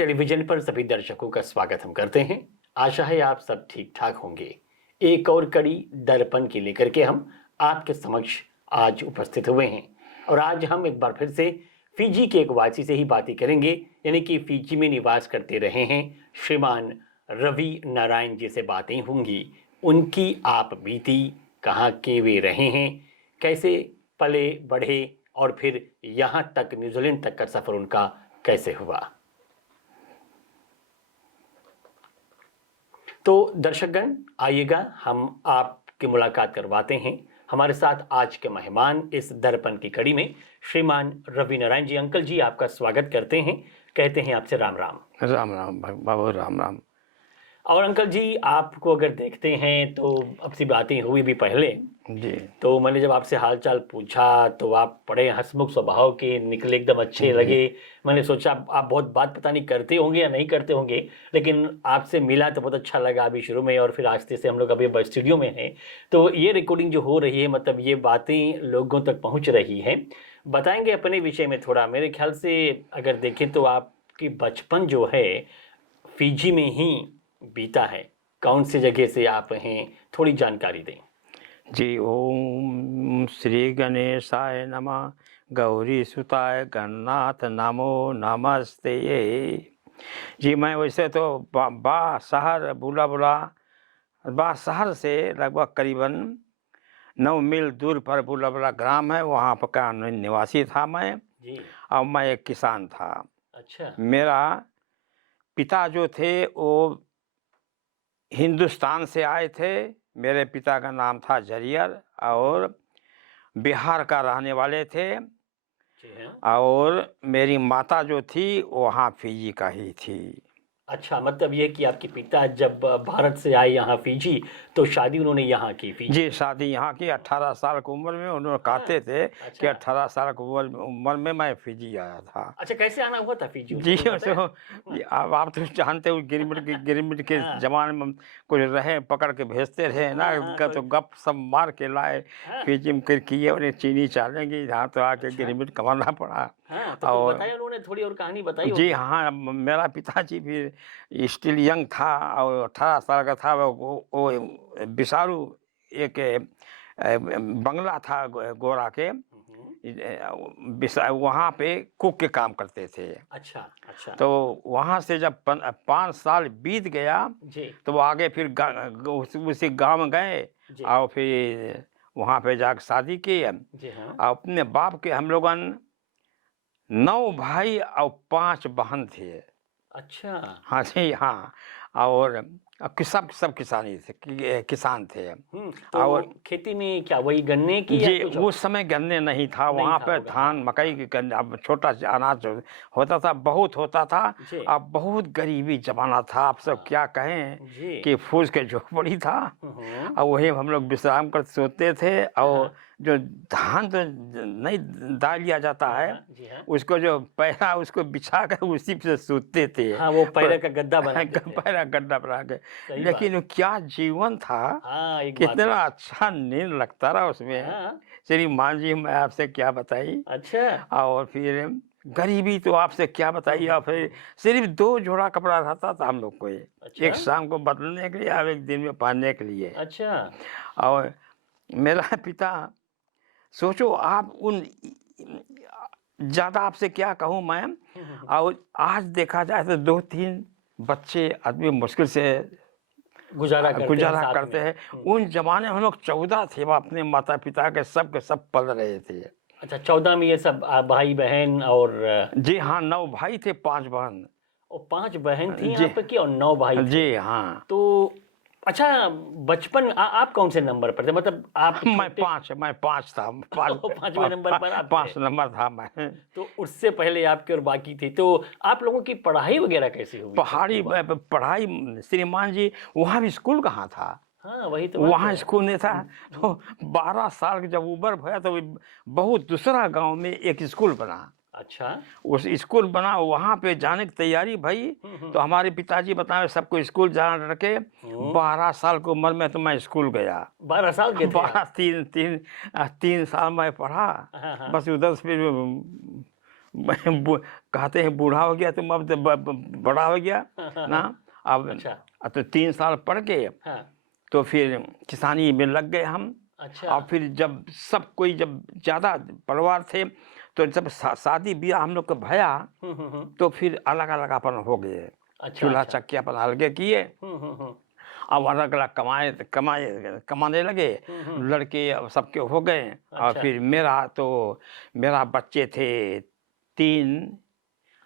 Television पर सभी दर्शकों का स्वागत हम करते हैं। आशा है आप सब ठीक ठाक होंगे। एक और कड़ी दर्पण की लेकर के हम आपके समक्ष आज उपस्थित हुए हैं और आज हम एक बार फिर से फिजी के एक वासी से ही बातें करेंगे, यानी कि फिजी में निवास करते रहे हैं श्रीमान रवि नारायण जी से बातें होंगी। उनकी आप बीती, कहाँ के वे रहे हैं, कैसे पले बढ़े और फिर यहाँ तक न्यूजीलैंड तक का सफ़र उनका कैसे हुआ। तो दर्शकगण आइएगा, हम आपकी मुलाकात करवाते हैं। हमारे साथ आज के मेहमान इस दर्पण की कड़ी में श्रीमान रवि नारायण जी। अंकल जी आपका स्वागत करते हैं, कहते हैं आपसे राम राम। राम राम बाबू, राम राम। और अंकल जी आपको अगर देखते हैं तो अब सी बातें हुई भी पहले जी, तो मैंने जब आपसे हालचाल पूछा तो आप बड़े हंसमुख स्वभाव के निकले, एकदम अच्छे लगे। मैंने सोचा आप बहुत बात पता नहीं करते होंगे या नहीं करते होंगे, लेकिन आपसे मिला तो बहुत अच्छा लगा अभी शुरू में, और फिर आस्ते से हम लोग अभी स्टूडियो में हैं तो ये रिकॉर्डिंग जो हो रही है, मतलब ये बातें लोगों तक पहुंच रही हैं। बताएंगे अपने विषय में थोड़ा। मेरे ख्याल से अगर देखें तो आपकी बचपन जो है फिजी में ही बीता है। कौन सी जगह से आप हैं, थोड़ी जानकारी दें। जी। ओम श्री गणेशाय नमः, गौरी सुताय गणनाथ नमो नमस्ते। जी, मैं वैसे तो शहर बा शहर से लगभग करीबन 9 मील दूर पर बुला ग्राम है, वहाँ पर का निवासी था मैं जी। और मैं एक किसान था। अच्छा। मेरा पिता जो थे वो हिंदुस्तान से आए थे। मेरे पिता का नाम था जरियर और बिहार का रहने वाले थे, जी हाँ। और मेरी माता जो थी वहाँ फिजी का ही थी। अच्छा, मतलब ये कि आपके पिता जब भारत से आए यहाँ फिजी तो शादी उन्होंने यहाँ की फिजी। जी, शादी यहाँ की 18 साल की उम्र में। उन्होंने कहते थे कि अच्छा। 18 साल की उम्र में मैं फिजी आया था। अच्छा, कैसे आना हुआ था फिजी, जी, उनको पता है? अब आप तो जानते हो गिरमिट के हाँ। जमाने में कुछ रहे पकड़ के भेजते रहे ना, हाँ, हाँ, तो गप सब मार के लाए। हाँ। फिजी में किए उन्हें चीनी चालेंगी, यहाँ तो आके अच्छा। गिरमिट कमाना पड़ा। हाँ, तो कुछ और बताया उन्होंने, थोड़ी और कहानी बताई जी होगी। हाँ, मेरा पिताजी भी स्टिल यंग था और 18 साल का था। वो बिसारू एक बंगला था गोरा के, वहाँ पे कुक के काम करते थे। अच्छा अच्छा। तो वहाँ से जब 5 साल बीत गया जी तो वो आगे फिर उसी गांव में गए जी। और फिर वहाँ पे जाकर शादी की। जी हाँ। अपने बाप के हम लोगन 9 भाई और 5 बहन थे। अच्छा। हाँ जी, हाँ। और सब किसानी थे, किसान थे। तो और खेती में क्या वही गन्ने की या जी, कुछ और? उस समय गन्ने नहीं था, नहीं वहाँ था पे होगा, धान हाँ। मकई की गन्ने, अब छोटा सा अनाज होता था, बहुत होता था। जी। अब बहुत गरीबी जमाना था, आप सब क्या कहें जी। कि फूस के झोपड़ी था। हम्म। और वही हम लोग विश्राम कर सोते थे। और हाँ जो धान तो नहीं डाल लिया जाता हाँ। है, हाँ जी हाँ। उसको जो पैरा उसको बिछा कर उसी पे सोते थे। हाँ, वो पैर का गद्दा बनाते थे। पैरा गड्ढा बना के। सही बात। लेकिन वो क्या जीवन था, हाँ, एक बात कितना है। अच्छा नींद लगता रहा उसमें। हाँ। श्रीमान जी, मैं आपसे क्या बताई। अच्छा। और फिर गरीबी तो आपसे क्या बताइए। और फिर सिर्फ 2 जोड़ा कपड़ा रहता था हम लोग को, अच्छा। एक शाम को बदलने के लिए और एक दिन में पहनने के लिए। अच्छा। और मेरा पिता, सोचो आप उन, ज़्यादा आपसे क्या कहूँ मैं। और आज देखा जाए तो 2-3 बच्चे आदमी मुश्किल से गुजारा गुजारा करते करते हैं हैं। साथ में। उन जमाने में हम लोग 14 थे, वो अपने माता पिता के सब पल रहे थे। अच्छा, 14 में ये सब भाई बहन और जी हाँ, 9 भाई थे, 5 बहन। 5 बहन थी जी, आपकी और 9 भाई थे। जी हाँ। तो अच्छा, बचपन आप कौन से नंबर पर थे, मतलब आप छोटे? मैं 5 था। 5वें नंबर पर आप थे। 5 नंबर था मैं। तो उससे पहले आपके और बाकी थी, तो आप लोगों की पढ़ाई वगैरह कैसी हुई थी पहाड़ी शुरुआत? पढ़ाई, श्रीमान जी, वहाँ भी स्कूल कहाँ था। हाँ, वही तो बात वहाँ है। स्कूल नहीं था। तो 12 साल की जब उम्र भया तो बहुत दूसरा गांव में एक स्कूल बना। अच्छा। उस स्कूल बना, वहाँ पे जाने की तैयारी भई। तो हमारे पिताजी बताए सबको स्कूल जाना रखे। 12 साल की उम्र में तो मैं स्कूल गया। 12 साल के थे 12 आप? 3 साल मैं पढ़ा। हाँ हाँ। बस उधर से फिर कहते हैं बूढ़ा हो गया तुम, अब तो बड़ा हो गया ना। अब अच्छा। अब तो 3 साल पढ़ के हाँ। तो फिर किसानी में लग गए हम। अच्छा। और फिर जब सब कोई जब ज़्यादा परिवार थे तो जब शादी ब्याह हम लोग का भया तो फिर अलग अलग अपन हो गए। अच्छा। चूल्हा अच्छा। चक्की अपन अलगे किए। अब अलग अलग कमाने लगे। लड़के अब सबके हो गए। और अच्छा। फिर मेरा बच्चे थे 3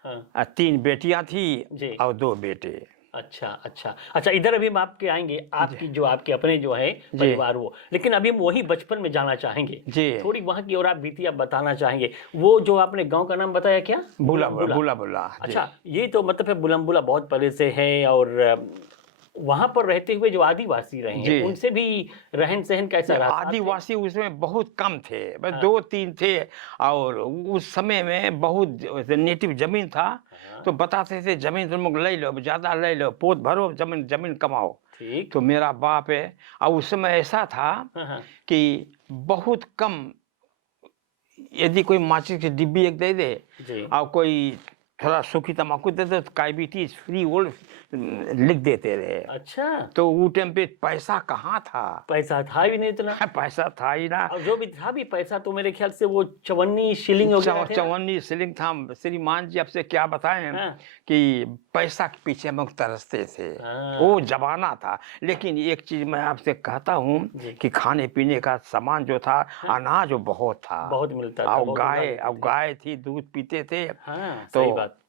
हाँ। 3 बेटियां थी जी। और 2 बेटे। अच्छा अच्छा अच्छा, इधर अभी हम आपके आएंगे, आपकी जो आपके अपने जो है जी परिवार वो, लेकिन अभी हम वही बचपन में जाना चाहेंगे। जी। थोड़ी वहाँ की और आप बीती आप बताना चाहेंगे। वो जो आपने गांव का नाम बताया क्या? बुला बुला जी। अच्छा, ये तो मतलब है बुलम्बुला बहुत पहले से है। और वहां पर रहते हुए जो आदिवासी रहे हैं जी। उनसे भी रहन सहन कैसा रहा? साथ थे? आदिवासी उसमें बहुत कम थे, बस हाँ। 2-3 थे। और उस समय में बहुत नेटिव जमीन था। हाँ। तो बताते थे जमीन तुम लोग ले लो, ज़्यादा ले लो, पोत भरो, जमीन कमाओ। ठीक। तो मेरा बाप है। और उस समय ऐसा था हाँ हाँ। कि बहुत कम, यदि कोई माचिस की डिब्बी एक दे दे जी। और कोई थोड़ा सूखी तम्बाकू दे दे तो डायबिटीज फ्री वर्ल्ड लिख देते रहे। अच्छा, तो वो टाइम पे पैसा कहाँ था? पैसा था भी नहीं इतना। पैसा था ही ना। और जो भी था भी पैसा तो मेरे ख्याल से वो 54 शिलिंग वगैरह थे ना? 54 शिलिंग था। श्रीमान जी आपसे क्या बताएं हाँ। कि पैसा के पीछे हम लोग तरसते थे। हाँ। वो जमाना था। लेकिन एक चीज मैं आपसे कहता हूँ जी। कि खाने पीने का सामान जो था, अनाज वो बहुत था। बहुत मिलता था, और बहुत अनाज मिलते थे। गाय थी, दूध पीते थे। हाँ, तो सही बात।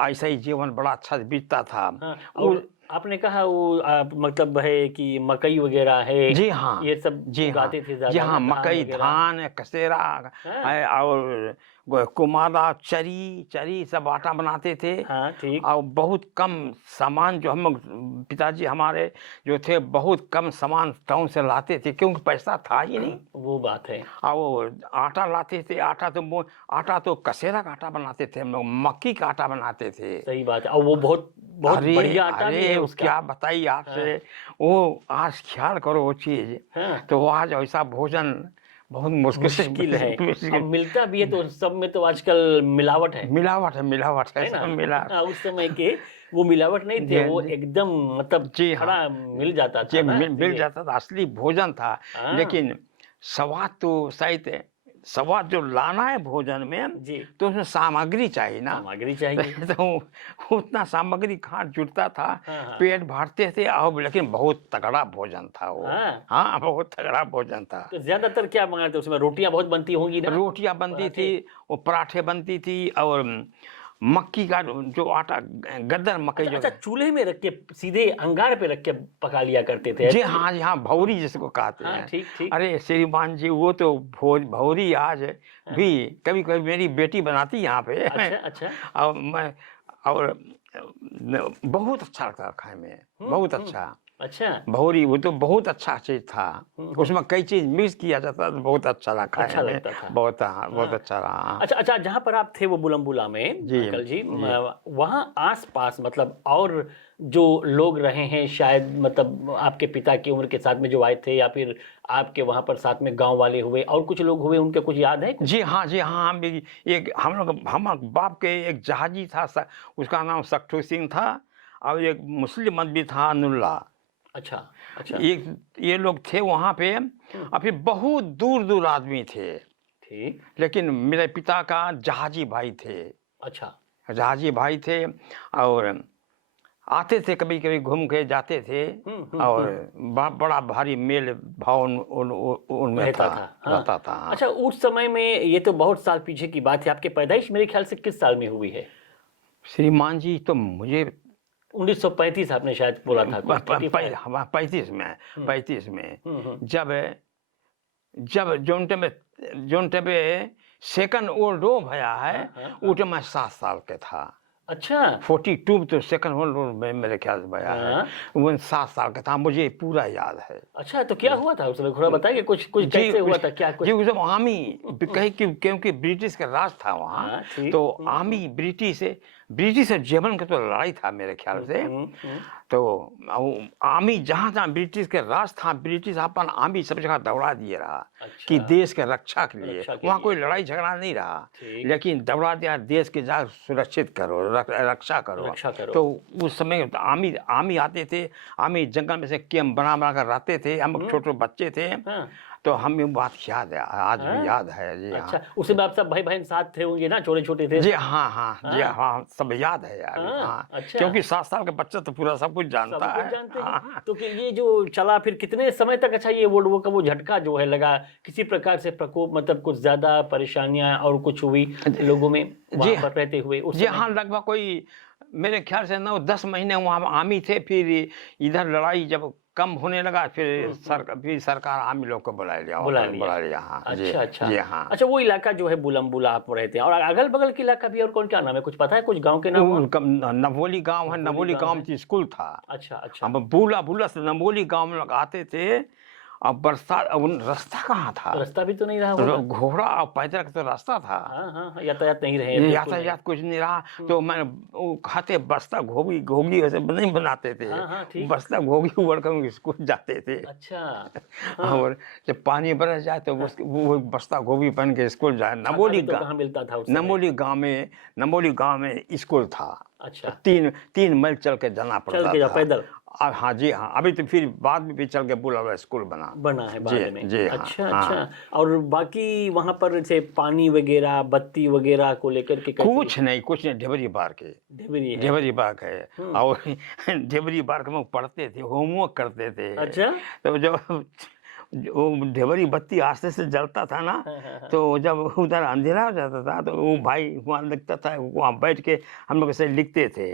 ऐसा ही जीवन बड़ा अच्छा बीतता था। हाँ, और आपने कहा वो मतलब है कि मकई वगैरह है, जी हाँ, ये सब जी हाँ, उगाते थे जी ज्यादा हाँ, ना, धान मकई, वगैरह। धान, कसेरा हाँ। है। और कुमारा, चरी सब आटा बनाते थे। हाँ, ठीक। और बहुत कम सामान जो हम लोग, पिताजी हमारे जो थे, बहुत कम सामान टाउन से लाते थे क्योंकि पैसा था ही नहीं। वो बात है। और वो आटा लाते थे। आटा तो कसेरा का आटा बनाते थे हम लोग, मक्की का आटा बनाते थे। सही बात है। और वो बहुत बहुत अरे बढ़िया आटा भी है अरे उसका। क्या बताइए आपसे। वो आज ख्याल करो वो चीज। हाँ। तो वो आज ऐसा भोजन बहुत मुश्किल है। मुश्किल। अब मिलता भी है तो सब में तो आजकल मिलावट है मिलावट है है ना? सब मिला। उस समय के वो मिलावट नहीं थे, वो जी एकदम मतलब जी हाँ, खड़ा मिल जाता था जी ना मिल चीजें। जाता था, असली भोजन था। हाँ। लेकिन स्वाद तो शायद, स्वाद जो लाना है भोजन में जी। तो उसमें सामग्री चाहिए ना। सामग्री चाहिए। तो उतना सामग्री कहाँ जुटता था। हाँ हाँ। पेट भरते थे और लेकिन बहुत तगड़ा भोजन था वो। हाँ। हाँ, बहुत तगड़ा भोजन था। तो ज्यादातर क्या मंगाते थे उसमें? रोटियां बहुत बनती होंगी ना? रोटियां बनती पराठे? थी, वो पराठे बनती थी। और मक्की का जो आटा, गद्दर मकई अच्छा जो। अच्छा, चूल्हे में रख के सीधे अंगार पे रख के पका लिया करते थे? जी हाँ, जी हाँ, भौरी जिसको कहते हाँ, हैं। ठीक ठीक। अरे श्रीमान जी, वो तो भौरी आज भी कभी कभी मेरी बेटी बनाती यहाँ पे। अच्छा अच्छा। और मैं, और बहुत अच्छा लगता था खाने में, बहुत अच्छा। अच्छा। भौरी वो तो बहुत अच्छा चीज था। उसमें कई चीज मिक्स किया जाता था, बहुत अच्छा लगा अच्छा खाने में। लगता था। बहुत, हाँ, बहुत हाँ। अच्छा रहा। अच्छा अच्छा, जहाँ पर आप थे वो बुलम्बुला में जी अंकल जी, जी। वहाँ आस पास मतलब और जो लोग रहे हैं शायद, मतलब आपके पिता की उम्र के साथ में जो आए थे, या फिर आपके वहाँ पर साथ में गांव वाले हुए और कुछ लोग हुए, उनके कुछ याद है कुछ? जी हाँ, जी हाँ, एक हम बाप के एक जहाजी था, उसका नाम सक्ठू सिंह था। और एक मुस्लिम आदमी था, नुल्ला। अच्छा अच्छा। ये लोग थे वहाँ पे। और फिर बहुत दूर दूर आदमी थे। ठीक। लेकिन मेरे पिता का जहाजी भाई थे। अच्छा। जहाजी भाई थे और आते थे, कभी कभी घूम के जाते थे। और बड़ा भारी मेल भाव उनमें रहता था, था। हाँ। रहता था। अच्छा, उस समय में, ये तो बहुत साल पीछे की बात है, आपके पैदाइश मेरे ख्याल से किस साल में हुई है? श्रीमान जी, तो मुझे 1935 आपने शायद बोला था कुछ, 35। 35 में जब जब zone Tepe second world war भया है, उस टाइम मैं 7 साल के था। अच्छा। 42 तो सेकंड वर्ल्ड वॉर में मेरे ख्याल से भया है। वो 7 साल का था, मुझे पूरा याद है। अच्छा, तो क्या हुआ था उसमें, थोड़ा बताइए कुछ कुछ, कैसे हुआ था, क्या कुछ? जी, उस आर्मी, क्योंकि ब्रिटिश का राज था वहाँ। हाँ, ठीक। तो आर्मी ब्रिटिश ब्रिटिश और जर्मन का तो लड़ाई था मेरे ख्याल से। तो आर्मी जहाँ जहाँ ब्रिटिश के राज था, ब्रिटिश अपन आर्मी सब जगह दौड़ा दिए रहा कि देश के रक्षा के लिए। वहाँ कोई लड़ाई झगड़ा नहीं रहा, लेकिन दौड़ा दिया देश के जा सुरक्षित करो, रक्षा करो। तो उस समय आर्मी आते थे, आर्मी जंगल में से कैंप बना बना कर रहते थे। हम छोटे बच्चे थे, तो हमें बात याद है, आज भी याद है जी। अच्छा, उसमें आप सब भाई बहन साथ थे होंगे ना, छोटे छोटे थे? जी हाँ, जी हाँ, सब याद है यार। हाँ, अच्छा। क्योंकि 7 साल का बच्चा तो पूरा सब कुछ जानता है। जानते हैं। तो फिर ये जो चला फिर कितने समय तक, अच्छा ये वर्ल्ड वॉर का वो झटका जो है लगा, किसी प्रकार से प्रकोप, मतलब कुछ ज्यादा परेशानियां और कुछ हुई लोगों में वहां पर रहते हुए? जी हाँ, लगभग कोई मेरे ख्याल से 9-10 महीने वहाँ आर्मी थे। फिर इधर लड़ाई जब कम होने लगा, फिर सरकार आर्मी लोग को बुला लिया। हाँ, अच्छा। जी हाँ। अच्छा, वो इलाका जो है बुलम्बुला आप रहते हैं, और अगल बगल के इलाका भी और कौन, क्या नाम है, कुछ पता है? कुछ गांव के नाम? नवोली गांव है, नवोली गांव में स्कूल था। अच्छा। हम बुला से नवोली गांव में लोग आते थे। अब बरसात, रास्ता कहाँ था? रास्ता भी तो नहीं रहा, घोड़ा और पैदल का तो रास्ता था। हाँ, यातायात नहीं रहे, यातायात कुछ नहीं रहा। तो मैं वो खाते बस्ता घोगी ऐसे नहीं बनाते थे। बस्ता घोगी उड़ कर स्कूल जाते थे। अच्छा। और जब पानी बरस जाए तो वो बस्ता घोगी पहन के स्कूल जाए। नवोली गांव में स्कूल था। अच्छा। 3 मील चल के जाना पड़ता था, पैदल? हाँ जी हाँ। अभी तो फिर बाद में भी चल के बुला स्कूल बना है बाद में। जी अच्छा। हाँ। अच्छा, और बाकी वहाँ पर जैसे पानी वगैरह, बत्ती वगैरह को लेकर के कुछ नहीं, ढेबरी बार है। और ढेबरी बार में पढ़ते थे, होमवर्क करते थे। अच्छा। तो जब वो ढेबरी बत्ती आस्ते से जलता था ना, तो जब उधर अंधेरा हो जाता था तो वो भाई वहाँ लिखता था, वहाँ बैठ के हम लोग ऐसे लिखते थे।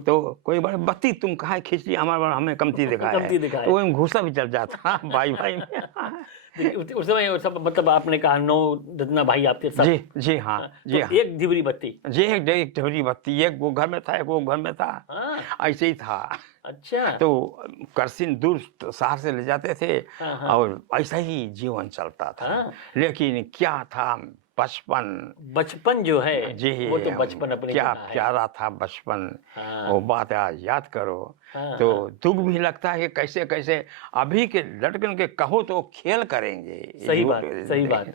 तो कोई बार बत्ती तुम कहाँ खींच लिया, हमें कमती दिखाया। तो वो घूसा भी चल जाता भाई में। उस समय सब, मतलब आपने कहा 9 भाई आपके साथ? जी हाँ। एक ढिबरी बत्ती? जी, एक ढिबरी बत्ती, एक वो घर में था, एक वो घर में था। ऐसे ही था। अच्छा। तो करसिन दूर शहर से ले जाते थे और ऐसा ही जीवन चलता था। लेकिन क्या था बचपन जो है जी, वो तो बचपन अपने क्या प्यारा था बचपन। वो बात याद करो तो दुख भी लगता है कि कैसे कैसे अभी के लड़कन के कहो तो खेल करेंगे। सही बात।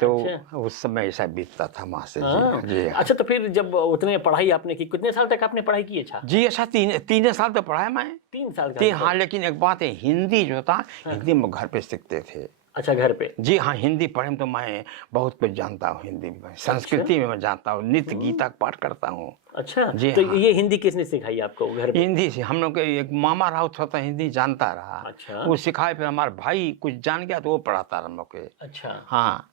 तो उस समय ऐसा बीतता था माँ से। जी। अच्छा, तो फिर जब उतने पढ़ाई आपने की, कितने साल तक आपने पढ़ाई की? अच्छा जी, अच्छा 3 साल तक पढ़ाया मैं। 3 साल का? हाँ, लेकिन एक बात है, हिंदी जो था, हिंदी में घर पे सीखते थे। अच्छा, घर पे? जी हाँ, हिंदी पढ़े में तो मैं बहुत कुछ जानता हूँ। हिंदी में, संस्कृति में मैं जानता हूँ, नित्य गीता का पाठ करता हूँ। अच्छा जी। तो ये हिंदी किसने सिखाई आपको घर पे? हिंदी से हम लोग के एक मामा राउत होता, हिंदी जानता रहा। अच्छा। वो सिखाए, फिर हमारा भाई कुछ जान गया तो वो पढ़ाता रहा हम लोग के। अच्छा। हाँ,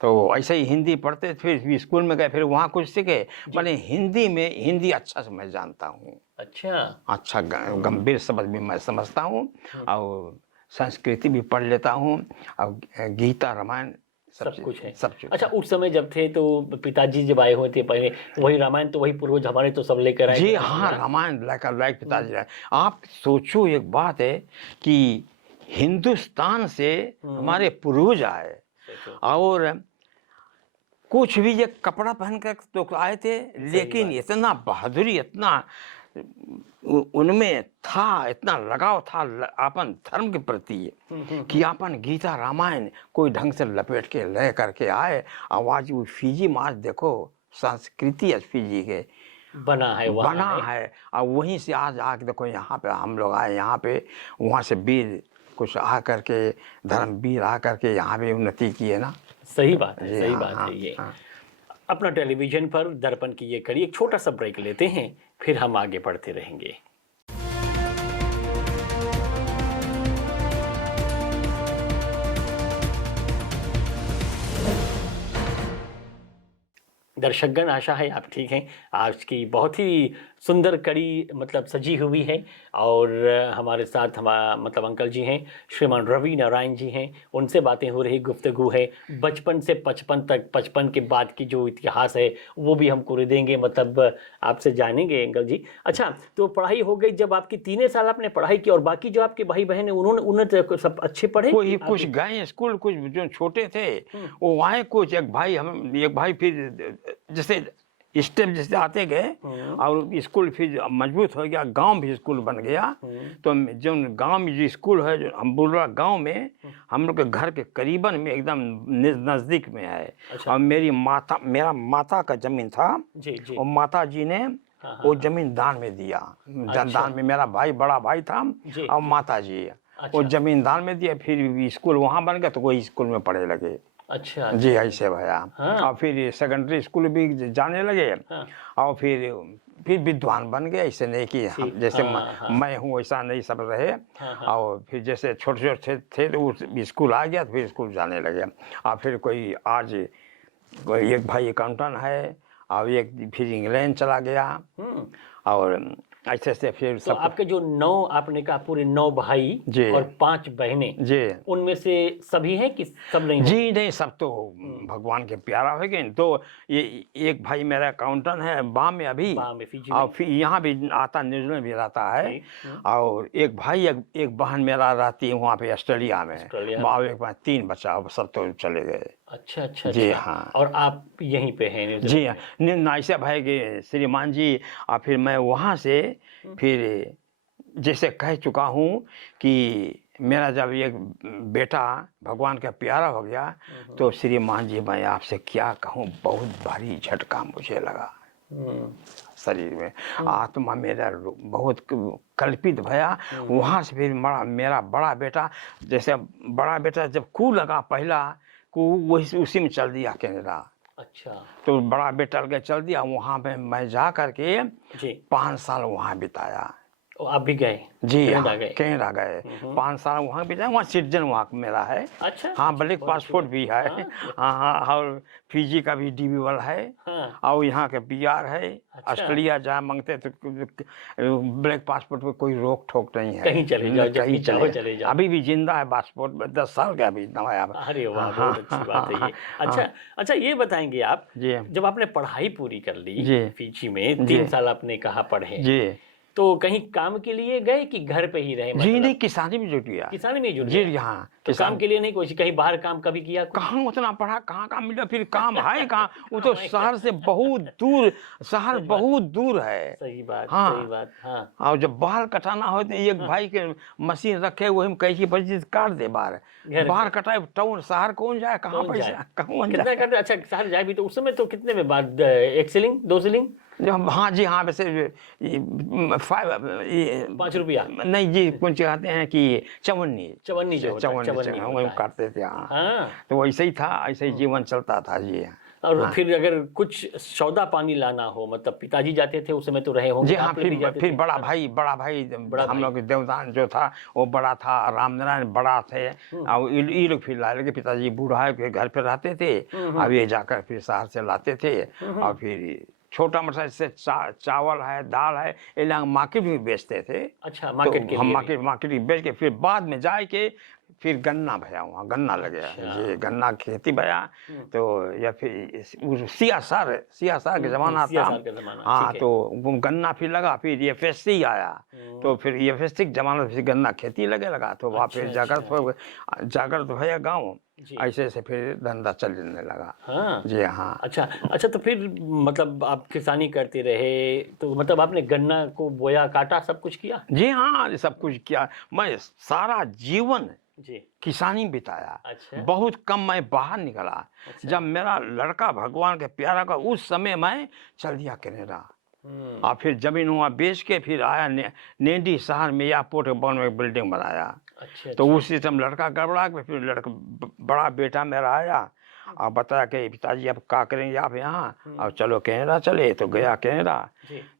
तो ऐसे ही हिंदी पढ़ते, फिर स्कूल में गए, फिर वहाँ कुछ सीखे। मैंने हिंदी अच्छा से मैं जानता हूँ। अच्छा गंभीर शब्द भी मैं समझता हूँ, और संस्कृति भी पढ़ लेता हूँ, और गीता रामायण सब कुछ है। अच्छा, उस समय जब थे तो पिताजी जब आए हुए थे पहले, वही रामायण तो वही पूर्वज हमारे तो सब लेकर आए? जी हाँ, रामायण लाइक पिताजी लाए। आप सोचो, एक बात है कि हिंदुस्तान से हमारे पूर्वज आए, और कुछ भी ये कपड़ा पहन कर तो आए थे, लेकिन इतना बहादुरी, इतना उनमें था, इतना लगाव था अपन धर्म के प्रति कि अपन गीता रामायण कोई ढंग से लपेट के ले करके आए। आवाज वो फिजी में, आज देखो संस्कृति फिजी के बना है। और वहीं से आज आके देखो यहाँ पे हम लोग आए, यहाँ पे वहाँ से वीर कुछ आ करके, धर्मवीर आ करके यहाँ पे उन्नति की है ना। सही बात है, सही बात है ये। अपना टेलीविजन पर दर्पण की ये कड़ी, एक छोटा सा ब्रेक लेते हैं, फिर हम आगे बढ़ते रहेंगे। दर्शकगण, आशा है आप ठीक हैं। आज की बहुत ही सुंदर कड़ी मतलब सजी हुई है, और हमारे साथ मतलब अंकल जी हैं, श्रीमान रवि नारायण जी हैं, उनसे बातें हो रही, गुफ्तगू है बचपन से 55 तक, 55 के बाद की जो इतिहास है वो भी हम पूरे देंगे, मतलब आपसे जानेंगे अंकल जी। अच्छा, तो पढ़ाई हो गई, जब आपकी 3 साल आपने पढ़ाई की, और बाकी जो आपके भाई बहन है उन्होंने सब अच्छे पढ़े? कोई कुछ गए स्कूल, कुछ जो छोटे थे वो आए, कुछ एक भाई फिर जैसे स्टेप जैसे आते गए और स्कूल फिर मजबूत हो गया, गांव भी स्कूल बन गया। तो जो गांव में जो स्कूल है, जो हम बोल रहा गांव में, हम लोग के घर के करीबन में एकदम नज़दीक में है। अच्छा। और मेरा माता का जमीन था, जी जी। और माता जी ने वो जमीन दान में दिया। दान में मेरा भाई, बड़ा भाई था, जी, और माता जी वो अच्छा। जमीन दान में दिया। फिर स्कूल वहाँ बन गया, तो वही स्कूल में पढ़ने लगे। अच्छा जी ऐसे भैया। हाँ। और फिर सेकेंडरी स्कूल भी जाने लगे। हाँ। और फिर विद्वान बन गए। ऐसे नहीं कि हम जैसे मैं हूँ वैसा नहीं, सब रहे। और फिर जैसे छोटे छोटे थे तो उस स्कूल आ गया, तो फिर स्कूल जाने लगे। और फिर कोई एक भाई अकाउंटेंट है, और एक फिर इंग्लैंड चला गया। और ऐसे से फिर तो सब। आपके जो 9, आपने कहा पूरे 9 भाई जी। और 5 बहनें, जी उनमें से सभी हैं कि सब नहीं? जी नहीं, सब तो भगवान के प्यारा हो गए। तो ये एक भाई मेरा अकाउंटेंट है बाम में अभी, में फिजी और में? फिर यहाँ भी आता, न्यूजीलैंड भी रहता है। ठीक। और एक भाई, एक बहन मेरा रहती है वहाँ पे ऑस्ट्रेलिया में। और एक 3 बच्चा, सब तो चले गए। अच्छा अच्छा जी अच्छा। हाँ। और आप यहीं पे हैं न्यूजीलैंड? जी हाँ, नाइसा भाई के श्रीमान जी। और फिर मैं वहाँ से फिर जैसे कह चुका हूँ कि मेरा जब एक बेटा भगवान का प्यारा हो गया, तो श्रीमान जी मैं आपसे क्या कहूँ, बहुत भारी झटका मुझे लगा शरीर में। आत्मा मेरा बहुत कल्पित भया। वहाँ से फिर मेरा बड़ा बेटा, जैसे बड़ा बेटा जब कू लगा पहला कू, वही उसी में चल दिया कनाडा। अच्छा। तो बड़ा बेटा लगे चल दिया वहाँ पे। मैं जा करके जी। 5 साल वहाँ बिताया। और आप भी गए? जी कनाडा हाँ, गए? कनाडा गए। 5 साल वहाँ भी जाए, वहाँ सिटीजन वहाँ मेरा है। अच्छा। हाँ, ब्लैक पासपोर्ट भी है। हाँ, और फिजी का भी डीबीएल है। और यहाँ के पीआर है। ऑस्ट्रेलिया जहाँ मांगते तो ब्लैक पासपोर्ट पे कोई रोक ठोक नहीं है, कहीं चले जाओ, कहीं चले जाओ। अभी भी जिंदा है पासपोर्ट, 10 साल का अभी नया। अरे वाह, बहुत अच्छी बात है ये। अच्छा अच्छा, ये बताएंगे आप, जी। जब आपने पढ़ाई पूरी कर ली जी। फिजी में, 3 साल आपने कहा पढ़े, जी, तो कहीं काम के लिए गए कि घर पे ही रहे? जी मतलब नहीं, किसानी में जुट गया। किसानी में जुट जी गए? हाँ, तो काम के लिए नहीं, कोई कहीं बाहर काम कभी किया? कहाँ उतना पढ़ा, कहाँ काम मिला, फिर काम है कहाँ? वो तो शहर से बहुत दूर, शहर बहुत दूर है। सही बात, हाँ। सही बात। हाँ। और जब बाल कटाना हो तो एक भाई के मशीन रखे, वही में कैसी बजी काट दे बाहर कटाए। टाउन शहर कौन जाए, कहाँ पैसा, कौन कितना जाए? करते? अच्छा, शहर जाए भी तो उस समय तो कितने में बात, 1 शिलिंग 2 शिलिंग? हाँ जी हाँ, वैसे 5 रुपया नहीं जी, कुछ कहते हैं कि चवन्नी जो होता है, चवन्नी वही होता है। काटते थे। हाँ, हाँ। तो वैसे ही था, ऐसे ही जीवन चलता था जी। और फिर अगर कुछ सौदा पानी लाना हो, मतलब पिताजी जाते थे उस समय तो रहे होंगे? जी हाँ, आप लोग भी जाते फिर थे? बड़ा भाई हम लोग देवदान जो था वो बड़ा था, रामनारायण बड़ा थे। और ये लोग फिर लाए लगे, पिताजी बूढ़ा है, फिर घर पे रहते थे। अब ये जाकर फिर शहर से लाते थे। और फिर छोटा मोटा जैसे चावल है, दाल है, ये लोग मार्केट में बेचते थे। अच्छा, मार्केट के हम लिए? मार्केट बेच के फिर बाद में जाए के फिर गन्ना भया, वहाँ गन्ना लगे। ये गन्ना की खेती भया। तो या फिर सीआसार के जमाना था। हाँ, तो गन्ना फिर लगा, फिर ये फेस्टी आया। तो फिर ये फेस्टी के जमाना फिर गन्ना खेती लगा। तो वहाँ फिर जाकर तो भैया गाँव, ऐसे से फिर धंधा चलने लगा। हाँ जी हाँ। अच्छा अच्छा, तो फिर मतलब आप किसानी करते रहे, तो मतलब आपने गन्ना को बोया, काटा, सब कुछ किया? जी हाँ, सब कुछ किया। मैं सारा जीवन जी किसानी बिताया। अच्छा। बहुत कम मैं बाहर निकला। अच्छा। जब मेरा लड़का भगवान के प्यारा का, उस समय मैं चल दिया कनाडा। और फिर जमीन वहाँ बेच के फिर आया नेडी शहर में, एयरपोर्ट के बगल में बिल्डिंग बनाया। अच्छा। तो उसी समय लड़का गड़बड़ा के फिर बड़ा बेटा मेरा आया और बताया कि पिताजी अब क्या करेंगे आप यहाँ, और चलो कनाडा चले। तो गया कनाडा।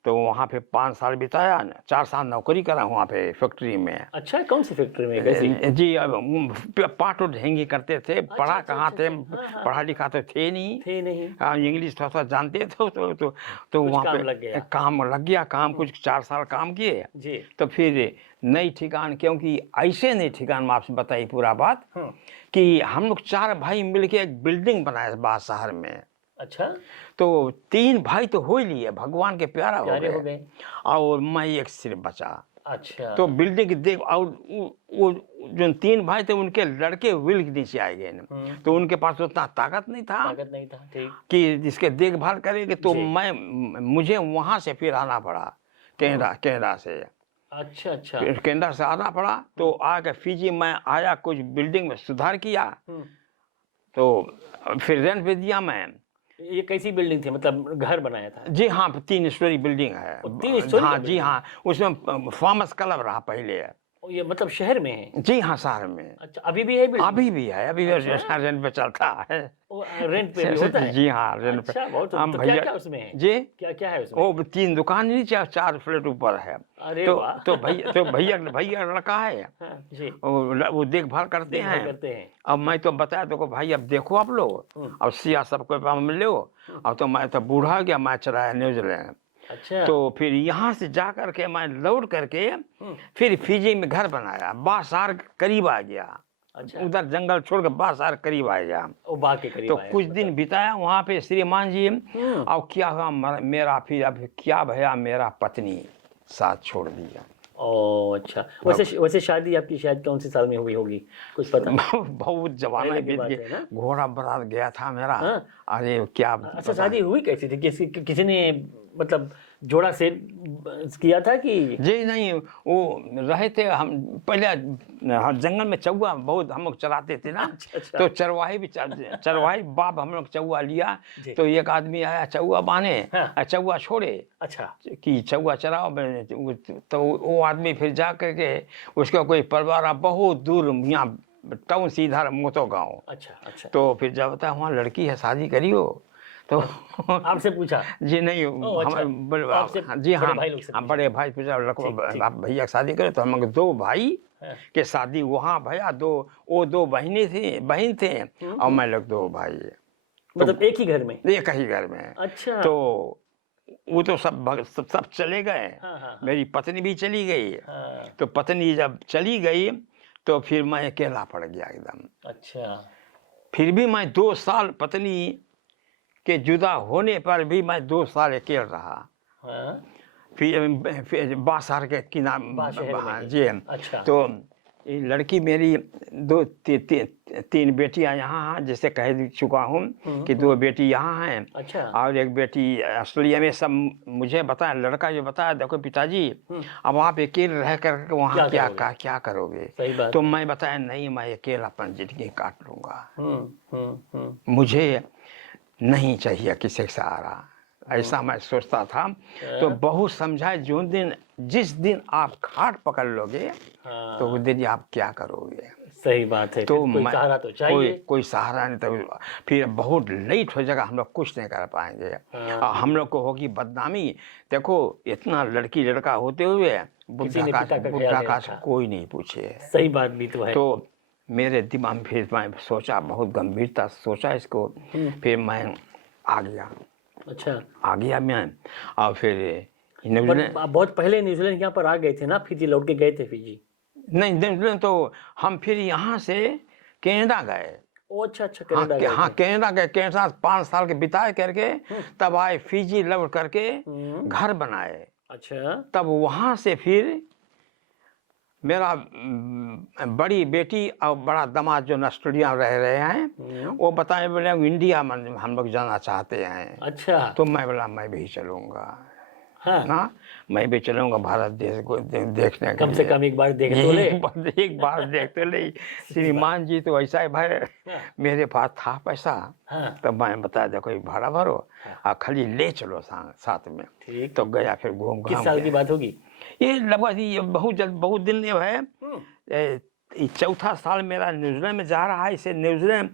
तो वहाँ पे 5 साल बिताया, 4 साल नौकरी करा वहाँ पे फैक्ट्री में। अच्छा, कौन सी फैक्ट्री में? कैसी? जी, अब पाट और ढेंगी करते थे। पढ़ा कहाँ थे, पढ़ा लिखा तो थे नहीं। इंग्लिश थोड़ा जानते थे। तो वहाँ पे काम लग गया। काम कुछ 4 साल काम किए। तो फिर नई ठिकान, क्योंकि ऐसे नई ठिकान में आपसे बताई पूरा बात कि हम लोग 4 भाई मिलके एक बिल्डिंग बनाए बाहर शहर में। अच्छा। तो 3 भाई तो हो ही लिए, भगवान के प्यारा हो गए। और मैं एक सिर्फ बचा। अच्छा। तो बिल्डिंग देख, और वो जो 3 भाई थे उनके लड़के व्हील के नीचे आ गए न। तो उनके पास उतना ताकत नहीं था ठीक। कि जिसके देखभाल करेंगे। तो जी। मुझे वहाँ से फिर आना पड़ा कनाडा से। अच्छा अच्छा। कनाडा से आना पड़ा तो आके फिजी में आया, कुछ बिल्डिंग में सुधार किया, तो फिर रेंट पे दिया मैं। ये कैसी बिल्डिंग थी, मतलब घर बनाया था? जी हाँ, 3 स्टोरी बिल्डिंग है। 3 स्टोरी? हाँ जी हाँ, उसमें फार्मस क्लब रहा पहले। ये मतलब शहर में है? जी हाँ, शहर में। अच्छा, अभी भी है बिल्डिंग? अभी भी है, अभी भी अच्छा। रेंट पे चलता है। रेंट पे भी होता है? जी हाँ, रेंट पे। अच्छा, बहुत। हम तो भैया क्या उसमें है? जी, क्या है उसमें? वो 3 दुकान नीचे, 4 फ्लैट ऊपर है। अरे तो वाह। तो भैया लड़का है, हाँ, जी। वो देखभाल करते हैं। अब मैं तो बताया तो भाई अब देखो आप लोग, अब सिया सबको काम लो। अब तो मैं तो बूढ़ा हो गया, मैं चलाया न्यूजीलैंड। अच्छा। तो फिर यहाँ से जा करके मैं लौट करके फिर फिजी में घर बनाया। बासार करीब आ गया। अच्छा। उधर जंगल छोड़ के बासार करीब आ गया। ओ, बाग के करीब तो आए, कुछ मतलब। दिन बिताया वहाँ पे श्रीमान जी। और क्या हुआ, मेरा फिर अब क्या भैया, मेरा पत्नी साथ छोड़ दिया। ओ अच्छा। वैसे शादी आपकी शायद कौन से साल में हुई होगी, कुछ पता? बहुत जमाना पहले की बीत बात है गया, ना? घोड़ा बारात गया था मेरा। हाँ? अरे क्या अच्छा, शादी हुई कैसी थी? किसी ने मतलब जोड़ा से किया था कि? जी नहीं, वो रहे थे हम पहले जंगल में चौवा बहुत हम लोग चराते थे ना। अच्छा। तो चरवाही बाप हम लोग चौवा लिया। तो एक आदमी आया चौवा बाने, हाँ। चौवा छोड़े अच्छा। कि चौवा चराओ। तो वो आदमी फिर जा करके उसका कोई परिवार बहुत दूर, यहाँ टाउन से इधर मोतो गाँव। अच्छा अच्छा। तो फिर जब बता वहाँ लड़की है, शादी करियो। तो आपसे पूछा? जी नहीं, अच्छा। आपसे जी हाँ, बड़े भाई लोग से हम पूछा? बड़े भाई पूछा लड़को आप भैया की शादी करे। तो हम लोग 2 भाई के शादी वहाँ भैया। वो 2 बहन थे और मैं लोग 2 भाई। मतलब एक ही घर में? एक ही घर में। अच्छा। तो वो तो सब चले गए। हाँ। मेरी पत्नी भी चली गई। हाँ। तो पत्नी जब चली गई तो फिर मैं अकेला पड़ गया एकदम। अच्छा। फिर भी मैं 2 साल पत्नी के जुदा होने पर भी मैं 2 साल अकेला रहा। हाँ? फिर बासार के शहर में ही? जी। अच्छा। तो ये लड़की मेरी 3 बेटियां यहाँ हैं, जैसे कह चुका हूँ कि 2 बेटी यहाँ हैं। अच्छा। और एक बेटी ऑस्ट्रेलिया में। सब मुझे बताया, लड़का जो बताया, देखो पिताजी अब आप अकेले रह कर वहाँ क्या करोगे? सही बात। तो मैं बताया नहीं, मैं अकेला अपन जिंदगी काट लूँगा। हम्म। मुझे नहीं चाहिए किसी का सहारा, ऐसा मैं सोचता था। तो बहुत समझाए, जिस दिन आप खाट पकड़ लोगे तो उस दिन आप क्या करोगे? सही बात है। तो कोई सहारा तो चाहिए। कोई सहारा नहीं। तो फिर बहुत लेट हो जाएगा, हम लोग कुछ नहीं कर पाएंगे। हम लोग को होगी बदनामी। देखो इतना लड़की लड़का होते हुए बुढ़ा का कोई नहीं पूछे। सही बात भी तो है। तो मेरे दिमाग में फिर मैं सोचा, बहुत गंभीरता सोचा इसको। फिर मैं आ गया। अच्छा। आ गया मैं। और फिर न्यूजीलैंड बहुत पहले न्यूजीलैंड यहाँ पर आ गए थे ना? फिजी लौट के गए थे फिजी? नहीं, न्यूजीलैंड तो हम फिर यहाँ से कनाडा गए। ओ अच्छा, कनाडा गए। हाँ, कनाडा गए। कनाडा 5 साल के बिताए करके तब आए फिजी, लौट करके घर बनाए। अच्छा। तब वहाँ से फिर मेरा बड़ी बेटी और बड़ा दामाद जो ऑस्ट्रेलिया रह रहे हैं, वो बताए बोले इंडिया में हम लोग जाना चाहते हैं। अच्छा। तो मैं बोला मैं भी चलूँगा। हाँ। ना, मैं भी चलूँगा भारत देश को देखने के कम से कम एक बार देख तो ले। एक बार देख तो ले। श्रीमान जी तो ऐसा है भाई, मेरे पास था पैसा। तो मैं बताया देखो एक भाड़ा भरो और खाली ले चलो साथ में। तो गया, फिर घूम। किस साल की बात होगी ये? लगभग ये बहुत दिन है। 4था साल मेरा न्यूजीलैंड में जा रहा है। इसे न्यूजीलैंड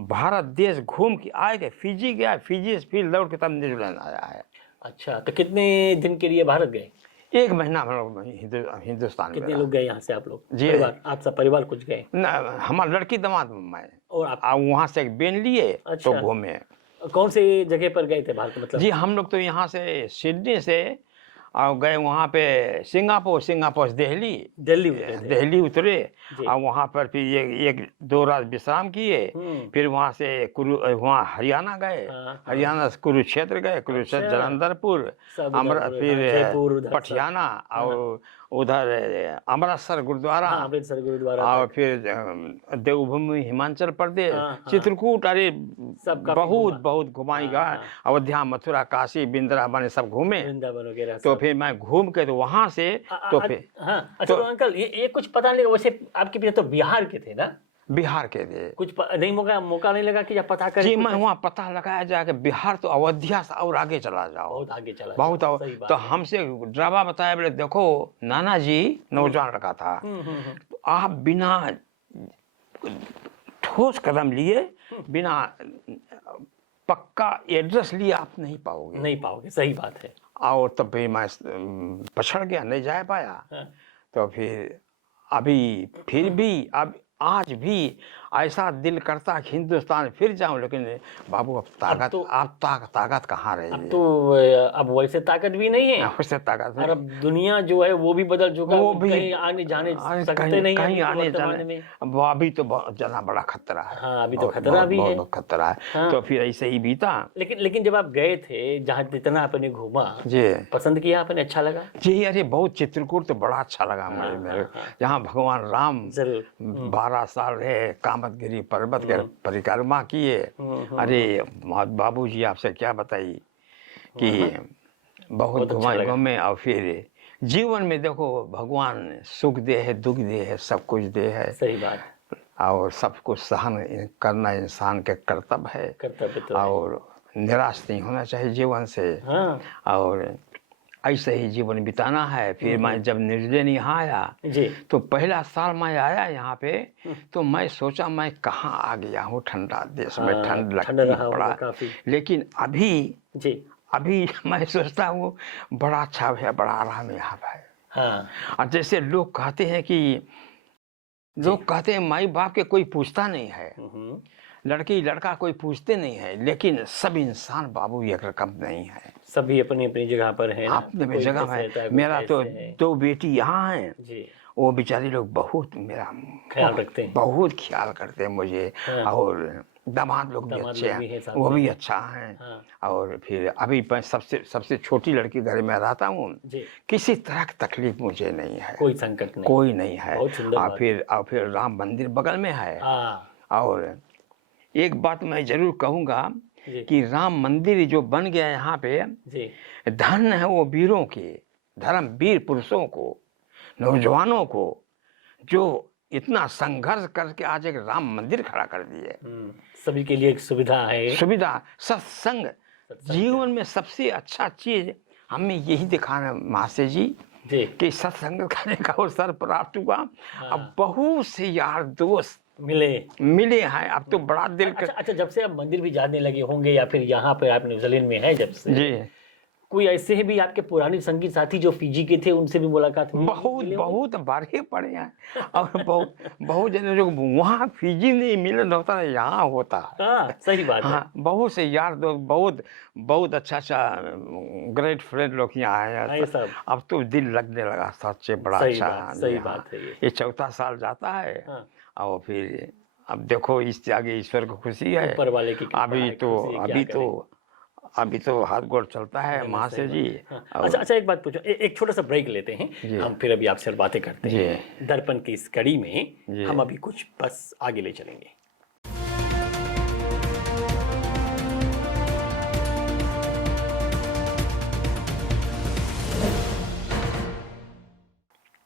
भारत देश घूम के आए के फिजी गया, फिजी से फिर लौट के तब न्यूजीलैंड आया है। अच्छा, तो कितने दिन के लिए भारत गए? 1 महीना हम लोग हिंदुस्तान। कितने लोग गए यहाँ से आप लोग? जी, आप सब परिवार कुछ गए? हमारा लड़की दामाद मैं। और आप वहाँ से एक बेन लिए। अच्छा। तो घूमे। कौन सी जगह पर गए थे भारत, मतलब? जी, हम लोग तो यहाँ से सिडनी से और गए वहाँ पे सिंगापुर से दिल्ली उतरे। और वहाँ पर फिर 1-2 रात विश्राम किए। फिर वहाँ से वहाँ हरियाणा गए। हरियाणा से कुरुक्षेत्र गए, कुरुक्षेत्र, जलंधरपुर, फिर पटियाला उधर अमृतसर गुरुद्वारा, हाँ, अमृतसर गुरुद्वारा और तक। फिर देवभूमि हिमाचल प्रदेश, हाँ, हाँ। चित्रकूट, अरे सब काफी बहुत घूमा। बहुत घुमाई हाँ, गया। हाँ। अयोध्या, मथुरा, काशी, वृंदावन सब घूमे। वृंदावन वगैरह तो सब। फिर मैं घूम के तो वहां से तो फिर हाँ, अच्छा, तो अंकल ये कुछ पता नहीं लगा, वैसे आपके पिता तो बिहार के थे ना? बिहार के थे कुछ नहीं, मौका नहीं लगा कि आप पता करें जी। कुछ मैं ऐसा? वहाँ पता लगाया जाए कि बिहार तो अयोध्या से और आगे चला जाओ, बहुत आगे चला बहुत जाओ, और। सही बात तो है। हमसे ड्राइवर बताया, बोले देखो नाना जी, नौजवान लड़का था, तो आप बिना ठोस कदम लिए, बिना पक्का एड्रेस लिए आप नहीं पाओगे। नहीं पाओगे, सही बात है। और तब फिर मैं पछड़ गया, नहीं जा पाया। हाँ। तो फिर फिर भी अब आज भी ऐसा दिल करता है कि हिंदुस्तान फिर जाऊं, लेकिन बाबू अब ताकत कहाँ रही अब है। तो अब वैसे ताकत भी नहीं है, उससे ताकत और अब दुनिया जो है वो भी बदल चुका है, वो भी कहीं आने जाने अरे सकते नहीं कहीं अभी तो आने वर्तमान जाने, में। अब अभी तो बहुत जना बड़ा खतरा है। हाँ, अभी तो बहुत खतरा बहुत भी है। बहुत खतरा है। हाँ। तो फिर ऐसे ही बीता लेकिन जब आप गए थे, जहाँ जितना आपने घूमा, जी। पसंद किया आपने, अच्छा लगा? जी, अरे बहुत चित्रकूट तो बड़ा अच्छा लगा मुझे। मेरे जहाँ भगवान राम जरूर। 12 साल रहे, कामतगिरी पर्वत के परिक्रमा किए। अरे बाबूजी, आपसे क्या बताइए कि बहुत अच्छा लगा। घुमे। और फिर जीवन में देखो, भगवान सुख दे है, दुख दे है, सब कुछ दे है, सही बात। और सब कुछ सहन करना इंसान के कर्तव्य है। कर्तव्य तो है। और निराश नहीं होना चाहिए जीवन से। हाँ और ऐसे ही जीवन बिताना है। फिर मैं जब न्यूजीलैंड यहाँ आया, जी। तो पहला साल मैं आया यहाँ पे, तो मैं सोचा मैं कहाँ आ गया हूँ, ठंडा देश में, हाँ, ठंड ठंड लगती रहा बड़ा। होगा काफी। लेकिन जी। अभी मैं सोचता हूँ बड़ा अच्छा है, बड़ा आराम है यहाँ पे। हाँ और जैसे लोग कहते हैं कि माई बाप के कोई पूछता नहीं है, लड़की लड़का कोई पूछते नहीं है, लेकिन सब इंसान बाबू एक रकम नहीं है। सभी अपनी अपनी जगह पर है ना। अपने कोई जगह कैसे रहता है, है। कोई मेरा तो कैसे है। 2 बेटी यहाँ हैं, जी। वो बेचारी लोग बहुत मेरा ख्याल रखते हैं। बहुत ख्याल करते हैं मुझे। हाँ। और दामाद लोग भी दामाद अच्छे लोग भी हैं हैं, साथ वो में। भी अच्छा हैं। हाँ। और फिर अभी मैं सबसे छोटी लड़की घर में रहता हूँ। जी। किसी तरह की तकलीफ मुझे नहीं है, कोई संकट नहीं। कोई नहीं है। बहुत सुंदर बात। और फिर राम मंदिर बगल में है। हाँ और एक बात मैं जरूर कहूँगा जी। कि राम मंदिर जो बन गया यहाँ पे, जी। धन है वो वीरों के, धर्मवीर पुरुषों को, नौजवानों को, जो इतना संघर्ष करके आज एक राम मंदिर खड़ा कर दिए। सभी के लिए एक सुविधा है। सुविधा, सत्संग जीवन में सबसे अच्छा चीज हमें यही दिखाना महाशय जी, कि सत्संग करने का अवसर प्राप्त हुआ। अब बहुत से यार दोस्त मिले हैं। अब तो बड़ा दिल अच्छा, जब से आप मंदिर भी जाने लगे होंगे, या फिर यहाँ पे आप न्यूजीलैंड में है जब से जी, कोई ऐसे ही भी आपके पुराने संगी साथी जो फिजी के थे, उनसे भी मुलाकात हुई? बहुत बारे पड़े हैं। और बहुत जने जो वहाँ फिजी नहीं मिलन होता है, यहाँ होता है। हाँ, सही बात है। हाँ, बहुत से यार दोस्त, बहुत अच्छा ग्रेट फ्रेंड लोग यहाँ आए सब। अब तो दिल लगने लगा, सच्चे बड़ा अच्छा। सही बात है। ये 4था साल जाता है। हाँ। और फिर अब देखो, इससे आगे ईश्वर को खुशी है। ऊपर वाले की कृपा है, अभी तो हाथ गोड़ चलता है महाशय जी। अच्छा, एक बात पूछो, एक छोटा सा ब्रेक लेते हैं हम, फिर अभी आपसे बातें करते हैं। दर्पण की इस कड़ी में हम अभी कुछ बस आगे ले चलेंगे।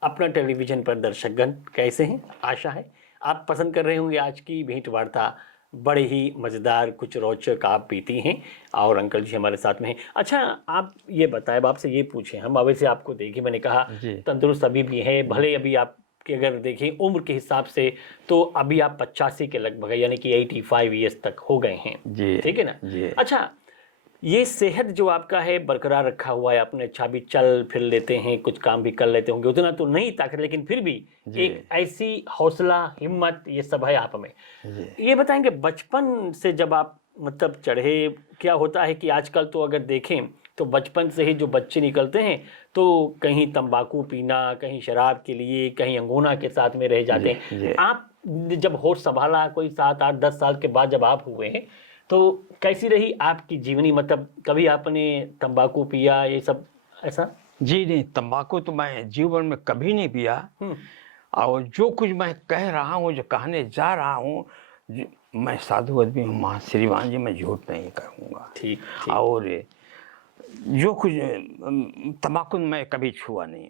अपना टेलीविजन पर दर्शकगण कैसे हैं? आशा है आप पसंद कर रहे होंगे आज की भेंट वार्ता। बड़े ही मज़ेदार, कुछ रोचक आप बीती हैं, और अंकल जी हमारे साथ में हैं। अच्छा, आप ये बताएं, आपसे ये पूछें, हम अवश्य आपको देखें, मैंने कहा तंदुरुस्त अभी भी है, भले अभी आप कि अगर देखें उम्र के हिसाब से तो अभी आप 85 के लगभग, यानी कि 85 ईयर्स तक हो गए हैं, ठीक है ना? अच्छा, ये सेहत जो आपका है बरकरार रखा हुआ है, आपने अच्छा भी चल फिर लेते हैं, कुछ काम भी कर लेते होंगे, उतना तो नहीं ताकत, लेकिन फिर भी एक ऐसी हौसला, हिम्मत, ये सब है आप में। ये बताएंगे बचपन से जब आप मतलब चढ़े, क्या होता है कि आजकल तो अगर देखें तो बचपन से ही जो बच्चे निकलते हैं तो कहीं तंबाकू पीना, कहीं शराब के लिए, कहीं अंगोना के साथ में रह जाते हैं। आप जब होश संभाला कोई 7, 8, 10 साल के बाद जब आप हुए हैं, तो कैसी रही आपकी जीवनी? मतलब कभी आपने तंबाकू पिया, ये सब ऐसा? जी नहीं, तंबाकू तो मैं जीवन में कभी नहीं पिया। और जो कुछ मैं कह रहा हूँ, जो कहने जा रहा हूँ, मैं साधु आदमी हूँ, माँ श्रीमान जी, मैं झूठ नहीं कहूँगा। ठीक। और जो कुछ तंबाकू मैं कभी छुआ नहीं।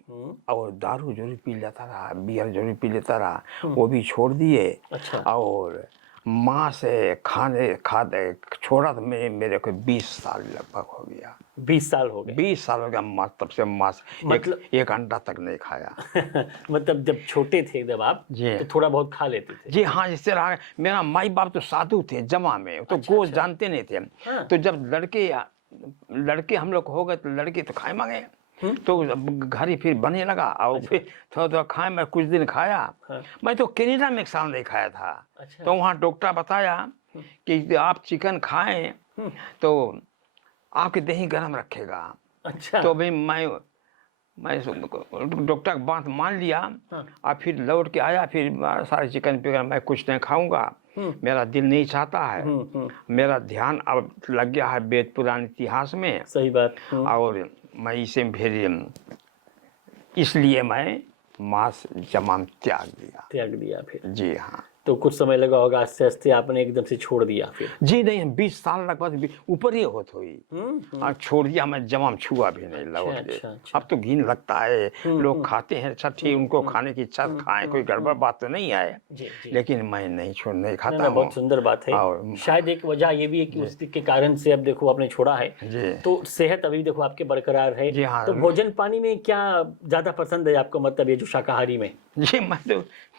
और दारू जरूर पी लेता रहा, बियर जरूर पी लेता रहा, वो भी छोड़ दिए। अच्छा। और माँ से खाते छोड़ा तो मेरे को 20 साल लगभग हो गया। 20 साल हो गए? 20 साल हो गया। माँ तब से माँ से मतलब एक अंडा तक नहीं खाया। मतलब जब छोटे थे जब आप, जी तो थोड़ा बहुत खा लेते थे? जी हाँ, जिससे रहा। मेरा माई बाप तो साधु थे जमा में, तो अच्छा, गोश्त अच्छा। जानते नहीं थे। हाँ। तो जब लड़के हम लोग हो गए तो लड़के तो खाए मांगे। तो घर ही फिर बने लगा। और फिर थोड़ा थोड़ा खाए। मैं कुछ दिन खाया। हाँ। मैं तो कनाडा में एक साल नहीं खाया था। अच्छा। तो वहाँ डॉक्टर बताया कि आप चिकन खाएं तो आपकी दही गर्म रखेगा। अच्छा। तो भाई मैं डॉक्टर की बात मान लिया। और फिर लौट के आया। फिर सारे चिकन पिकन मैं कुछ नहीं खाऊंगा, मेरा दिल नहीं चाहता है। मेरा ध्यान अब लग गया है वेद पुराण इतिहास में। सही बात। और मैं इसे फिर इसलिए मैं मांस जमाम त्याग दिया फिर? जी हाँ। तो कुछ समय लगा होगा, आस्ते आस्ते आपने एकदम से छोड़ दिया फिर? जी नहीं, 20 साल लगभग ऊपर ही होत हुई। और छोड़ दिया मैं, जमाम छुआ भी नहीं लौट के। अच्छा। अब तो घिन लगता है। लोग खाते हैं, अच्छा ठीक, उनको खाने की इच्छा खाएं, कोई गड़बड़ बात तो नहीं है। जी। लेकिन मैं नहीं खाता ना, हूँ। बहुत सुंदर बात है। शायद एक वजह ये भी है कि उसके कारण से अब देखो आपने छोड़ा है, जी। तो सेहत अभी देखो आपके बरकरार है। जी हाँ। तो भोजन पानी में क्या ज्यादा पसंद है आपको, मतलब ये जो शाकाहारी में? जी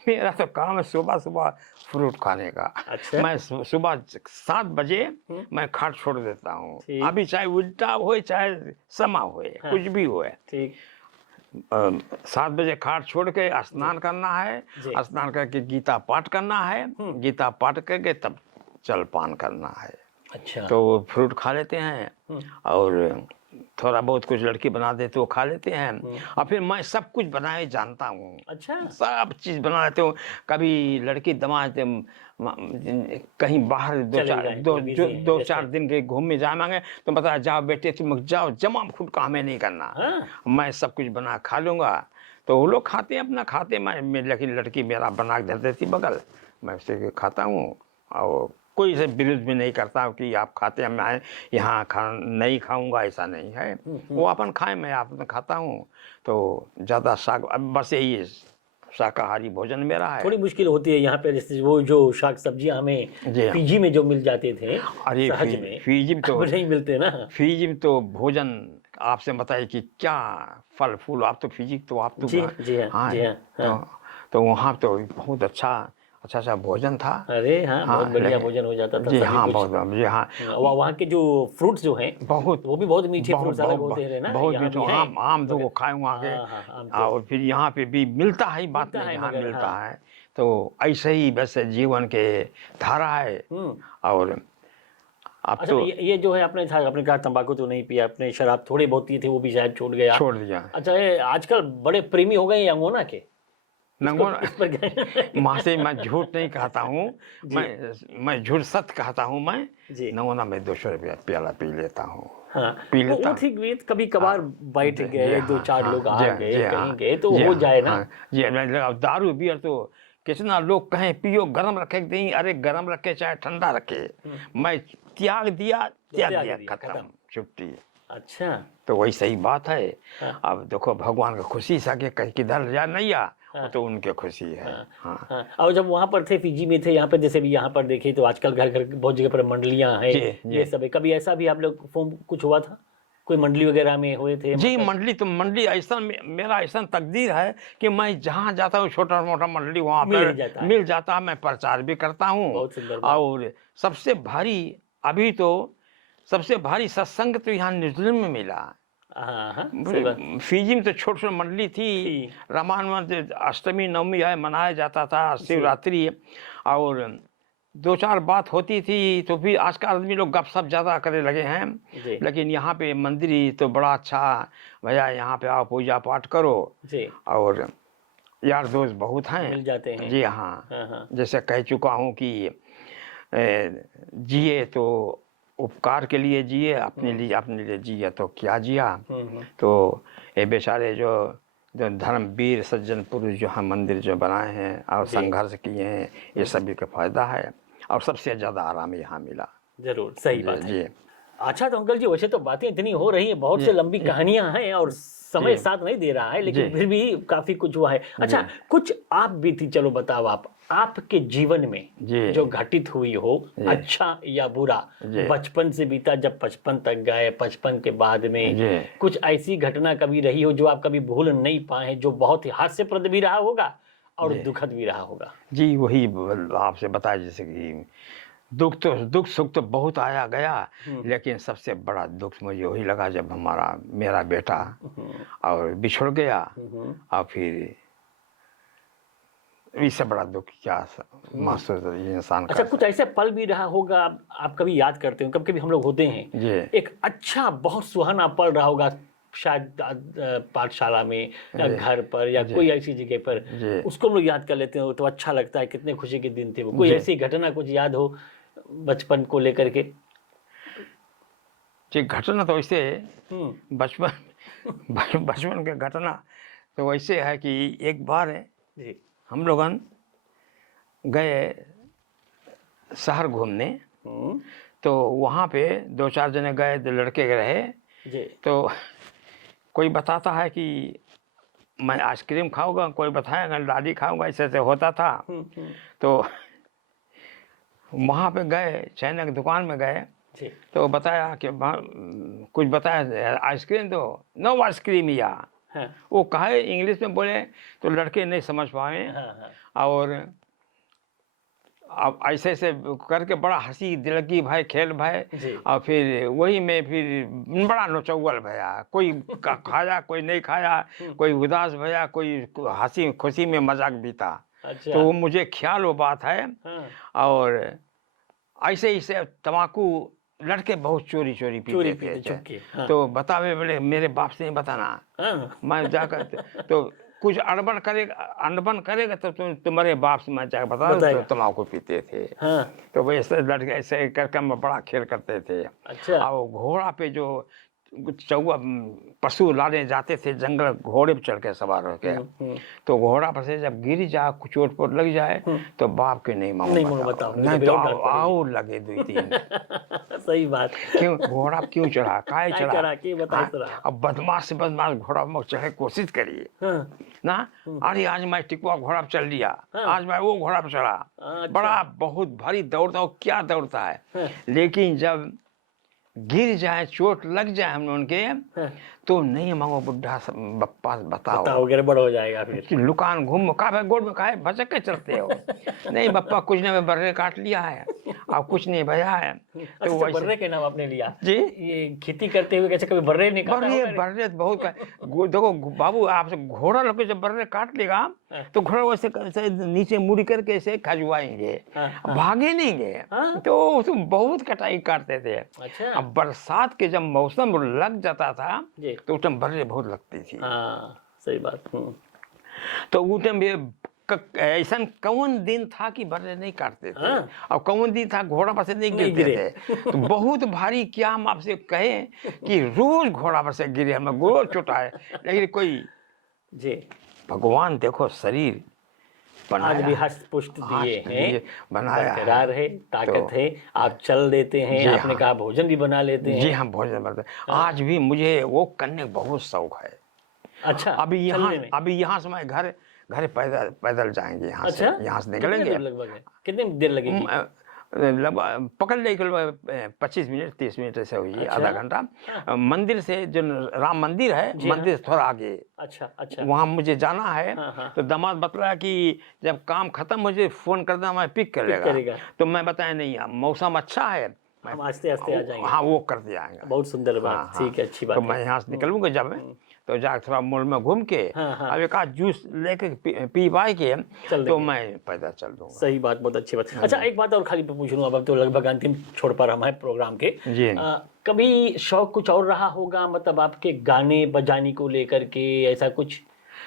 मेरा तो काम है सुबह सुबह फ्रूट खाने का। अच्छा। मैं सुबह 7 बजे मैं खाट छोड़ देता हूँ। ठीक। अभी चाहे उल्टा हो चाहे समा हो, कुछ भी हो। ठीक। 7 बजे खाट छोड़ के स्नान करना है। स्नान करके गीता पाठ करना है। गीता पाठ करके तब जलपान करना है। अच्छा। तो फ्रूट खा लेते हैं। और थोड़ा बहुत कुछ लड़की बना दे तो खा लेते हैं। और फिर मैं सब कुछ बनाए जानता हूँ। अच्छा। सब चीज़ बना लेते हूँ। कभी लड़की दमाद कहीं बाहर 2-4 दिन के घूमने जा मांगे तो बताया जाओ बेटे तुम जाओ, जमाम खुद का हमें नहीं करना। मैं सब कुछ बना खा लूँगा। तो वो लोग खाते हैं अपना खाते, मैं लेकिन लड़की मेरा बना के धर देती बगल, मैं उसे खाता हूँ। और कोई से विरोध भी नहीं करता हूँ कि आप खाते हैं मैं यहाँ नहीं खाऊंगा, ऐसा नहीं है। वो अपन खाए, मैं आपने खाता हूँ। तो ज़्यादा अब बस यही शाकाहारी भोजन मेरा है। थोड़ी मुश्किल होती है यहाँ पे, जैसे वो जो शाक सब्जियाँ हमें फीजी में जो मिल जाते थे, अरे सहज में फीजी में तो नहीं मिलते ना। फीजी में तो भोजन आपसे बताइए कि क्या फल फूल, आप तो फीजी तो आप तो जी हाँ। तो वहाँ तो बहुत अच्छा भोजन था। अरे हाँ, बहुत बढ़िया भोजन हो जाता था। जी हाँ, बहुत जी हाँ। वहाँ के जो फ्रूट्स जो हैं वो भी बहुत मीठे फ्रूट्स अलग होते हैं ना। बहुत मीठे आम तो वो खाए वहाँ के। और फिर यहाँ पे भी मिलता है, बात नहीं, यहाँ मिलता है। तो ऐसे ही वैसे जीवन के धारा है। और अब अच्छा, तो ये जो है आपने कहा तंबाकू तो नहीं पिया आपने, शराब थोड़ी बहुत पी थी, वो भी शायद छोड़ दिया। अच्छा, आजकल बड़े प्रेमी हो गए अंगोना के। माँ से मैं झूठ नहीं कहता हूँ, मैं झूठ सत्य कहता हूँ। मैं नमूना में 200 रुपया प्याला पी लेता हूँ। पी लेता हूँ। कभी कभार बैठ गए, 2-4 लोग आ गए, कहीं गए तो हो जाए ना। जी, दारू बियर तो कितना लोग कहें पियो, गरम रखे नहीं, अरे गरम रखे चाहे ठंडा रखे, मैं त्याग दिया खत्म, छुट्टी। अच्छा, तो वही सही बात है। अब देखो भगवान का खुशी से आगे कहीं किधर जा नहीं आ, तो उनके खुशी है। और जब वहाँ पर थे, फीजी में थे, यहाँ पर जैसे भी यहाँ पर देखे तो आजकल घर बहुत जगह पर मंडलियाँ हैं, ये सब है। कभी ऐसा भी आप लोग फॉर्म कुछ हुआ था, कोई मंडली वगैरह में हुए थे? जी, मंडली ऐसा मेरा ऐसा तकदीर है कि मैं जहाँ जाता हूँ छोटा मोटा मंडली वहाँ पर मिल जाता है। मैं प्रचार भी करता हूँ। और सबसे भारी सत्संग तो यहाँ न्यूजीलैंड में मिला। फीजी में तो छोटी मंडली थी, रामायण अष्टमी नवमी है मनाया जाता था, शिवरात्रि, और 2-4 बात होती थी। तो फिर आज का आदमी लोग गपशप ज़्यादा करने लगे हैं। लेकिन यहाँ पे मंदिर तो बड़ा अच्छा, भैया यहाँ पे आओ पूजा पाठ करो। और यार दोस्त बहुत हैं, मिल जाते हैं। जी हाँ। जैसे कह चुका हूँ कि जिए तो उपकार के लिए जिए, अपने लिए जिए तो क्या जिया। तो ये बेचारे जो जो धर्मवीर सज्जन पुरुष जो हम मंदिर जो बनाए हैं और संघर्ष किए हैं, ये सभी का फायदा है और सबसे ज़्यादा आराम यहाँ मिला। जरूर, सही बात है। जी अच्छा, तो अंकल जी वैसे तो बातें इतनी हो रही हैं, बहुत से लंबी कहानियां हैं और समय साथ नहीं दे रहा है, लेकिन फिर भी काफी कुछ हुआ है। अच्छा, कुछ आप बीती, चलो बताओ, आप आपके जीवन में जो घटित हुई हो, अच्छा या बुरा, बचपन से बीता, जब 55 तक गए, 55 के बाद में कुछ ऐसी घटना कभी रही हो जो आप कभी भूल नहीं पाए, जो बहुत ही हास्यप्रद भी रहा होगा और दुखद भी रहा होगा। जी, वही आपसे बताया, जैसे कि दुख सुख तो बहुत आया गया, लेकिन सबसे बड़ा दुख मुझे वही लगा जब मेरा बेटा और बिछड़ गया। और फिर इससे बड़ा दुख क्या महसूस इंसान का। अच्छा, कुछ ऐसे पल भी रहा होगा आप कभी याद करते हो, कभी कभी हम लोग होते हैं, एक अच्छा बहुत सुहाना पल रहा होगा, शायद पाठशाला में या घर पर या कोई ऐसी जगह पर, उसको हम लोग याद कर लेते हो तो अच्छा लगता है, कितने खुशी के दिन थे वो। कोई ऐसी घटना कुछ याद हो बचपन को लेकर के? जी, घटना तो वैसे बचपन के घटना तो वैसे है कि एक बार हम लोग गए शहर घूमने, तो वहाँ पे 2-4 जने गए, लड़के रहे। तो कोई बताता है कि मैं आइसक्रीम खाऊंगा, कोई बताएगा लाडी खाऊंगा, ऐसे होता था। तो वहाँ पे गए, चाइना की दुकान में गए, तो बताया कि कुछ बताया आइसक्रीम दो, नो आइसक्रीम या वो कहे इंग्लिश में बोले, तो लड़के नहीं समझ पाए। और अब ऐसे ऐसे करके बड़ा हंसी दिलगी भाई, खेल भाई। और फिर वही में फिर बड़ा नचौवल भया, कोई खाया कोई नहीं खाया, कोई उदास भया, कोई हंसी खुशी में मजाक बीता। तो वो मुझे ख्याल वो बात है। और ऐसे ही से तम्बाकू लड़के बहुत चोरी पीते थे। तो बतावे बोले मेरे बाप से नहीं बताना, मैं जाकर तो कुछ अनबन करेगा तो तुम्हारे बाप से मैं जाकर बता तो तम्बाकू पीते थे। तो वैसे लड़के ऐसे करके हम बड़ा खेल करते थे। और घोड़ा पे जो पशु लाने जाते थे जंगल, घोड़े पे चढ़ के सवार होके, तो घोड़ा पर से जब गिर जाए, कुछ चोट पोट लग जाए, तो बाप के नहीं बताओ, नहीं तो आओ लगे 2-3। सही बात। क्यों घोड़ा क्यों चढ़ा, काहे चढ़ा? अब बदमाश घोड़ा में चढ़े कोशिश करिए ना, अरे आज मैं टिकुआ घोड़ा पे चल लिया, आज मैं वो घोड़ा पे चढ़ा। बड़ा बहुत भारी दौड़ता हो, क्या दौड़ता है। लेकिन जब गिर जाए, चोट लग जाए हम लोगों के, तो नहीं मांगो बुढ़ा बप्पा बताओ गड़बड़ हो जाएगा। फिर लुकान घूम का गोड़ में खाए भचक के चलते हो। नहीं बप्पा कुछ नहीं, बर्रे काट लिया है और कुछ नहीं भया है। तो बर्रे के नाम आपने लिया जी, ये खेती करते हुए कैसे कभी बर्रे नहीं काटा? बर्रे बहुत देखो बाबू, आपसे घोड़ा लोग जब बर्रे काट लेगा तो घोड़ा वैसे नीचे मुड़ी करके ऐसे खजुआएंगे, भागे नहीं गए। तो बहुत कटाई काटते थे। अब बरसात के जब मौसम लग जाता था तो उस टाइम बर्रे बहुत लगती थी। सही बात। तो उस टाइम ऐसा कौन दिन था कि बर्रे नहीं काटते थे, और कौन दिन था घोड़ा पर से नहीं गिरते थे। तो बहुत भारी, क्या हम आपसे कहें कि रोज घोड़ा पर से गिरे, हमें गोड़ चोटा है। लेकिन कोई भगवान देखो शरीर आज भी हस्त पुष्ट दिए हैं, बनाया बरकरार है, ताकत है, आप चल देते हैं। आपने कहा भोजन भी बना लेते हैं। जी हम भोजन बनाते हैं। आज भी मुझे वो करने का बहुत शौक है। अच्छा, अभी यहाँ से मैं घर पैदल जाएंगे, यहाँ से निकलेंगे। कितनी देर लगेगी? पकड़ ले 25 मिनट 30 मिनट ऐसे हुई, आधा घंटा। मंदिर से जो राम मंदिर है, मंदिर से थोड़ा आगे, अच्छा वहाँ मुझे जाना है। तो दामाद बतलाया कि जब काम खत्म हो जाए फोन कर देना, मैं पिक करेगा। तो मैं बताया नहीं, मौसम अच्छा है, हम आस्ते आस्ते आ जाएंगे। हाँ वो कर दिया जाएगा। बहुत सुंदर बात। ठीक है, अच्छी बात। तो मैं यहाँ से निकलूंगा जब तो जाकर थोड़ा मॉल में घूम के अब एक आध जूस लेके पी पाए के तो मैं पैदल चल दूंगा। सही बात, बहुत अच्छी बात। अच्छा, एक बात और खाली पूछ लूँ, अब तो लगभग अंतिम छोड़ पर हम हैं प्रोग्राम के। जी कभी शौक कुछ और रहा होगा, मतलब आपके गाने बजाने को लेकर के ऐसा कुछ?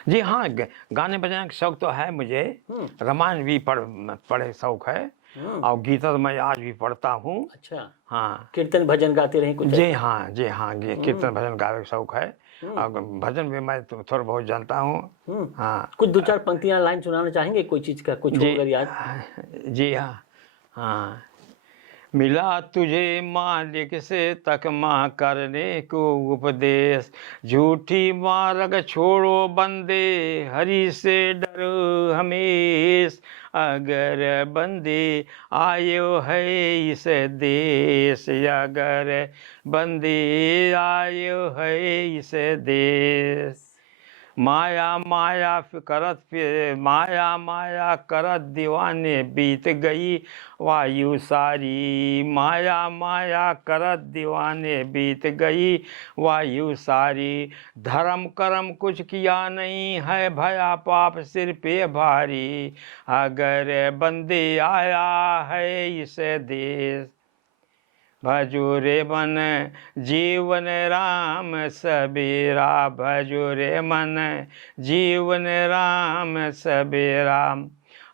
जी हाँ, गाने बजाने का शौक तो है मुझे। रामायण भी पढ़े शौक है, और गीता तो मैं आज भी पढ़ता हूँ। अच्छा, हाँ कीर्तन भजन गाते रहे कुछ जी ऐसा? हाँ, जी हाँ, कीर्तन भजन गाने का शौक है, और भजन भी मैं तो थोड़ा बहुत जानता हूँ। हाँ कुछ 2-4 पंक्तियां लाइन सुनाना चाहेंगे कोई चीज का, कुछ हो जी, अगर याद? जी हाँ, हाँ। मिला तुझे मालिक से तकमा करने को उपदेश, झूठी मार्ग छोड़ो बंदे, हरि से डरो हमेश। अगर बंदे आयो है इस देश, अगर बंदे आयो है इस देश। माया माया करत फिर माया माया करत दीवाने बीत गई वायु सारी, माया माया करत दीवाने बीत गई वायु सारी। धर्म कर्म कुछ किया नहीं है, भया पाप सिर पे भारी, अगर बंदे आया है इस देश। भजो रे मन जीवन राम सबेरा, भजो रे मन जीवन राम सबेरा।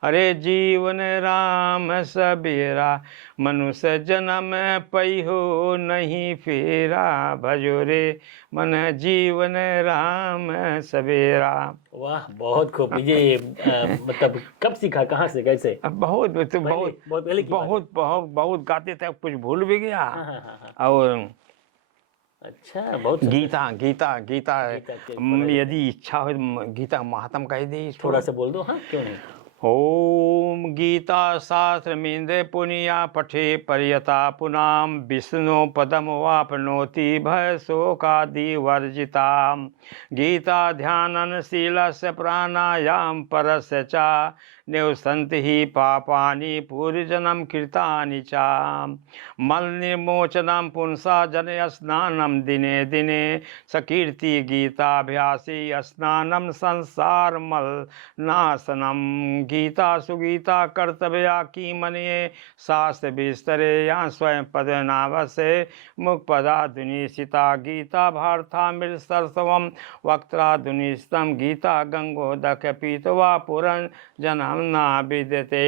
अरे जीवन राम सबेरा, मनुष्य जन्म पैहो नहीं फेरा, भजो रे मन जीवन राम सबेरा। वाह, बहुत खूब। ये मतलब कब सीखा, कहाँ से, कैसे? अब बहुत तो बहुत बहुत पहले की बात है। बहुत बहुत बहुत गाते थे, कुछ भूल भी गया। हाँ हाँ हाँ हाँ। और अच्छा, बहुत सुंदर। गीता गीता गीता गीता के बड़े यदि इच्छा हो तो गीता महात्म कह दे थोड़ा सा बोल दो, हाँ क्यों नहीं। ओम गीता शास्त्र मिंदे पुनिया पठे पर्यता पुनाम, विष्णु पदम वापनोति भय शोकादि वर्जिता। गीता ध्यानन शीलस्य प्राणायाम परस्य चा, निवसन्ति ही पापानि पूर्वजन्म कृतानि चा। मल निर्मोचनम पुंसा जनय स्नानम दिने दिने, सकीर्ति गीताभ्यासी स्नानम संसार मल नाशनम। गीता सुगीता कर्तव्या की मनिये, शास्त्र विस्तरे या स्वयं पद नावसे, मुख पदा दुनिशिता। गीता भारतामृत सरसवम वक्त्राधुनिस्तम, गीता गंगोदक पीतवा पुरन जनम ना विद्यते।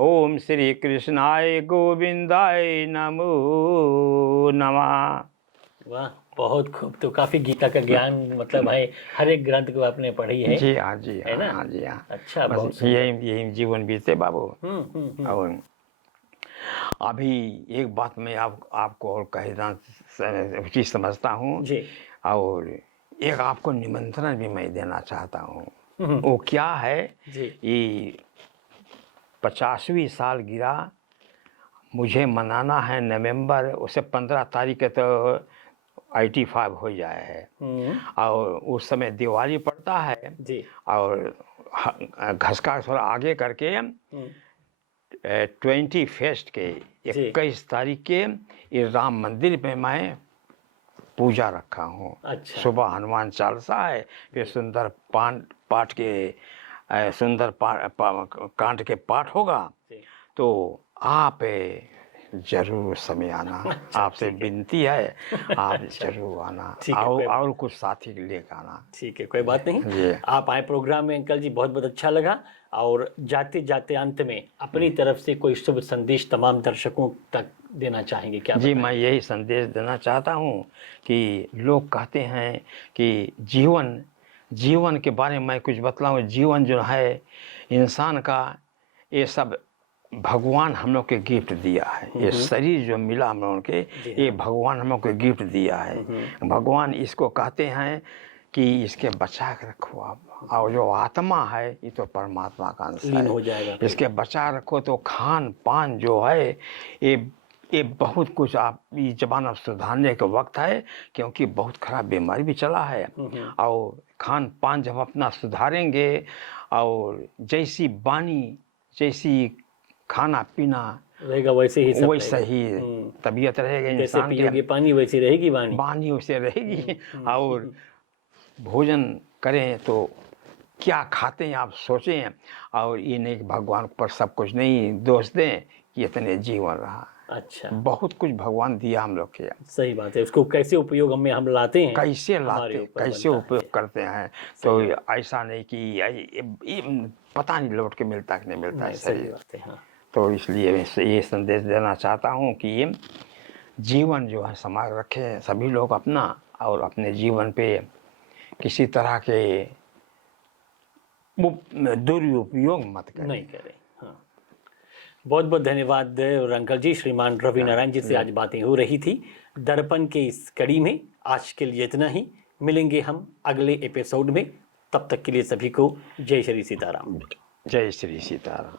ओम श्री कृष्णाय गोविंदाय नमो नमः। वाह, बहुत खूब। तो काफी गीता का ज्ञान मतलब है, हर एक ग्रंथ को आपने पढ़ी है। जी हाँ, जी है हाँ, ना? हाँ जी हाँ। अच्छा, बहुत सुंदर। यही जीवन बीते बाबू। और अभी एक बात मैं आपको और कहना उचित समझता हूँ जी। और एक आपको निमंत्रण भी मैं देना चाहता हूँ। वो क्या है, जी। ये 50वीं सालगिरह मुझे मनाना है नवंबर, उसे 15 तारीख के तो 85 हो जाए है, और उस समय दिवाली पड़ता है जी। और घसका थोड़ा आगे करके 21 के 21 तारीख के ये राम मंदिर में मैं पूजा रखा हूँ। अच्छा। सुबह हनुमान चालीसा है, फिर सुंदर पाठ के सुंदर कांड के पाठ होगा। तो आप जरूर समय आना। अच्छा, आपसे विनती है, आप अच्छा, जरूर आना, ठीक है, और कुछ साथी लेकर आना। ठीक है, कोई बात नहीं। जी। आप आए प्रोग्राम में अंकल जी, बहुत बहुत अच्छा लगा। और जाते जाते अंत में अपनी तरफ से कोई शुभ संदेश तमाम दर्शकों तक देना चाहेंगे क्या? जी, मैं यही संदेश देना चाहता हूँ कि लोग कहते हैं कि जीवन के बारे में मैं कुछ बतलाऊँ। जीवन जो है इंसान का, ये सब भगवान हम लोग के गिफ्ट दिया है। ये शरीर जो मिला हम लोगों के, ये भगवान हम लोग के गिफ्ट दिया है। भगवान इसको कहते हैं कि इसके बचा के रखो आप, और जो आत्मा है ये तो परमात्मा का अंश लीन है, हो जाएगा। इसके बचा रखो। तो खान पान जो है ये बहुत कुछ, आप ये जमाना सुधारने का वक्त है, क्योंकि बहुत खराब बीमारी भी चला है। और खान पान जब अपना सुधारेंगे, और जैसी बानी, जैसी खाना पीना रहेगा, वैसे ही सब वैसा ही तबीयत रहेगा जैसे इंसान की। पियोगे पानी वैसी रहेगी वाणी। बानी वैसे रहेगी। और भोजन करें तो क्या खाते हैं आप सोचें, और ये नहीं कि भगवान पर सब कुछ नहीं दोष दें कि इतने जीवन रहा। अच्छा, बहुत कुछ भगवान दिया हम लोग के, सही बात है। उसको कैसे उपयोग में हम लाते हैं, कैसे हमारे लाते, ऊपर कैसे बनता है। उपयोग करते हैं। तो ऐसा नहीं कि पता नहीं लौट के मिलता कि नहीं मिलता है नहीं, सही शरीर। बात है। हाँ, तो इसलिए मैं ये संदेश देना चाहता हूँ कि जीवन जो है संभाल रखें सभी लोग अपना, और अपने जीवन पे किसी तरह के दुरुपयोग मत करें। नहीं करें। हाँ, बहुत बहुत धन्यवाद। और अंकल जी, श्रीमान रवि नारायण जी से आज बातें हो रही थी दर्पण के इस कड़ी में। आज के लिए इतना ही, मिलेंगे हम अगले एपिसोड में। तब तक के लिए सभी को जय श्री सीताराम। जय श्री सीताराम।